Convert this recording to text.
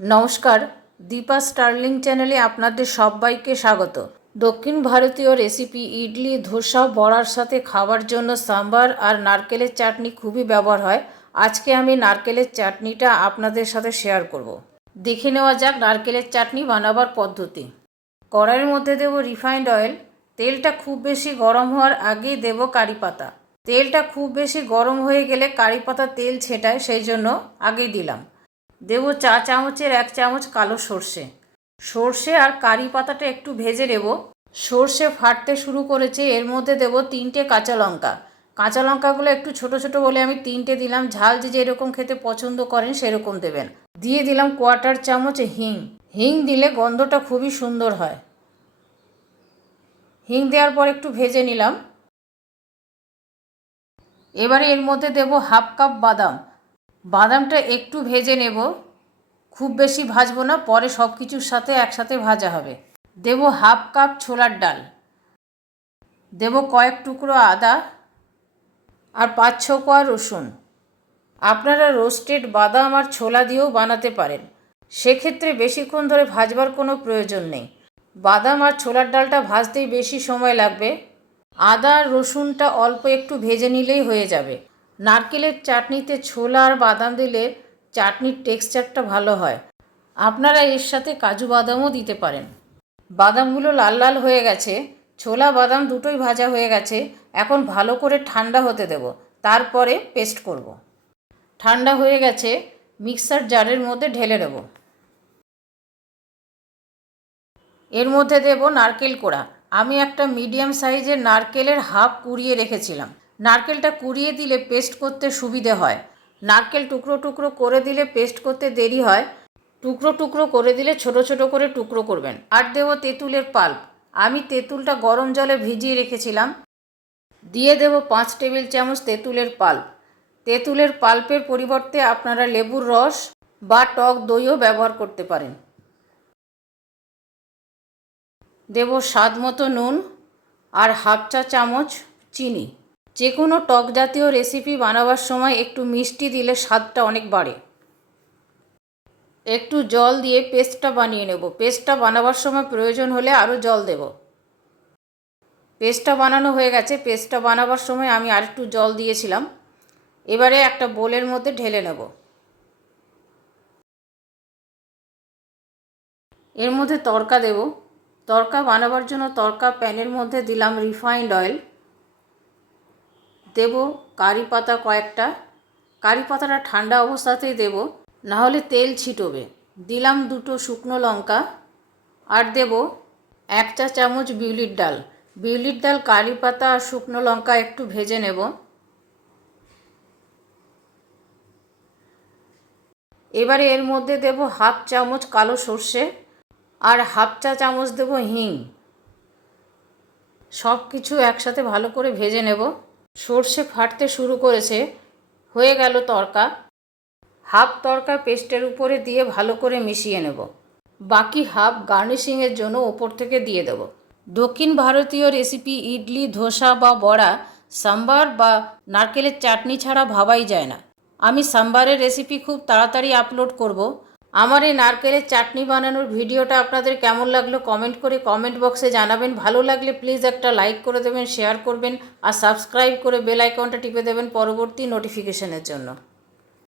নমস্কার, দীপা স্টার্লিং চ্যানেলে আপনাদের সবাইকে স্বাগত। দক্ষিণ ভারতীয় রেসিপি, ইডলি, ধোসা, বড়ার সাথে খাবার জন্য সাম্বার আর নারকেলের চাটনি খুবই ব্যবহার হয়। আজকে আমি নারকেলের চাটনিটা আপনাদের সাথে শেয়ার করব। দেখে নেওয়া যাক নারকেলের চাটনি বানাবার পদ্ধতি। কড়াইয়ের মধ্যে দেব রিফাইন্ড অয়েল। তেলটা খুব বেশি গরম হওয়ার আগেই দেব কারি পাতা। তেলটা খুব বেশি গরম হয়ে গেলে কারি পাতা তেল ছেটায়, সেই জন্য আগেই দিলাম। দেব চা চামচের এক চামচ কালো সর্ষে। সর্ষে আর কারি পাতাটা একটু ভেজে নেব। সর্ষে ফাটতে শুরু করেছে, এর মধ্যে দেব তিনটে কাঁচা লঙ্কা। কাঁচা লঙ্কাগুলো একটু ছোট ছোট বলে আমি তিনটে দিলাম। ঝাল যে যেরকম খেতে পছন্দ করেন সেরকম দেবেন। দিয়ে দিলাম কোয়ার্টার চামচ হিং। হিং দিলে গন্ধটা খুবই সুন্দর হয়। হিং দেওয়ার পর একটু ভেজে নিলাম। এবারে এর মধ্যে দেব হাফ কাপ বাদাম। বাদামটা একটু ভেজে নেব। খুব বেশি ভাজবো না, পরে সব কিছুর সাথে একসাথে ভাজা হবে। দেব হাফ কাপ ছোলার ডাল। দেব কয়েক টুকরো আদা আর পাঁচ ছ কোয়া রসুন। আপনারা রোস্টেড বাদাম আর ছোলা দিয়েও বানাতে পারেন। সেক্ষেত্রে বেশিক্ষণ ধরে ভাজবার কোনো প্রয়োজন নেই। বাদাম আর ছোলার ডালটা ভাজতেই বেশি সময় লাগবে। আদা আর রসুনটা অল্প একটু ভেজে নিলেই হয়ে যাবে। নারকেলের চাটনিতে ছোলা আর বাদাম দিলে চাটনির টেক্সচারটা ভালো হয়। আপনারা এর সাথে কাজু বাদামও দিতে পারেন। বাদামগুলো লাল লাল হয়ে গেছে, ছোলা, বাদাম দুটোই ভাজা হয়ে গেছে, এখন ভালো করে ঠান্ডা হতে দেব, তারপরে পেস্ট করব। ঠান্ডা হয়ে গেছে, মিক্সার জারের মধ্যে ঢেলে দেব এর মধ্যে দেব নারকেল কোড়া। আমি একটা মিডিয়াম সাইজের নারকেলের হাফ কুড়িয়ে রেখেছিলাম। নারকেলটা কুড়িয়ে দিলে পেস্ট করতে সুবিধে হয়। নারকেল টুকরো টুকরো করে দিলে পেস্ট করতে দেরি হয়। টুকরো টুকরো করে দিলে ছোট ছোট করে টুকরো করবেন। আর দেবো তেঁতুলের পাল্প। আমি তেঁতুলটা গরম জলে ভিজিয়ে রেখেছিলাম। দিয়ে দেব পাঁচ টেবিল চামচ তেঁতুলের পাল্প। তেঁতুলের পাল্পের পরিবর্তে আপনারা লেবুর রস বা টক দইও ব্যবহার করতে পারেন। দেব স্বাদ মতো নুন আর হাফ চা চামচ চিনি। যে কোনো টক জাতীয় রেসিপি বানাবার সময় একটু মিষ্টি দিলে স্বাদটা অনেক বাড়ে। একটু জল দিয়ে পেস্টটা বানিয়ে নেব। পেস্টটা বানাবার সময় প্রয়োজন হলে আরও জল দেব। পেস্টটা বানানো হয়ে গেছে। পেস্টটা বানাবার সময় আমি আরেকটু জল দিয়েছিলাম। এবারে একটা বোলের মধ্যে ঢেলে নেব। এর মধ্যে তরকা দেব। তরকা বানাবার জন্য তরকা প্যানের মধ্যে দিলাম রিফাইন্ড অয়েল দেব কারি পাতা কয়েকটা। কারি পাতাটা ঠান্ডা অবস্থাতেই দেব, নাহলে তেল ছিটবে। দিলাম দুটো শুকনো লঙ্কা, আর দেব এক চা চামচ বিউলির ডাল। বিউলির ডাল, কারি পাতা আর শুকনো লঙ্কা একটু ভেজে নেব। এবারে এর মধ্যে দেব হাফ চামচ কালো সর্ষে, আর হাফ চা চামচ দেব হিং। সব কিছু একসাথে ভালো করে ভেজে নেব। সর্ষে ফাটতে শুরু করেছে, হয়ে গেল তরকা। হাফ তরকা পেস্টের উপরে দিয়ে ভালো করে মিশিয়ে নেব। বাকি হাফ গার্নিশিংয়ের জন্য ওপর থেকে দিয়ে দেব। দক্ষিণ ভারতীয় রেসিপি ইডলি, ধোসা বা বড়া, সাম্বার বা নারকেলের চাটনি ছাড়া ভাবাই যায় না। আমি সাম্বারের রেসিপি খুব তাড়াতাড়ি আপলোড করব। আমার এই নারকেলের চাটনি বানানোর ভিডিওটা আপনাদের কেমন লাগল কমেন্ট করে কমেন্ট বক্সে জানাবেন। ভালো লাগলে প্লিজ একটা লাইক করে দেবেন শেয়ার করবেন, আর সাবস্ক্রাইব করে বেল আইকনটা টিপে দেবেন পরবর্তী নোটিফিকেশনের জন্য।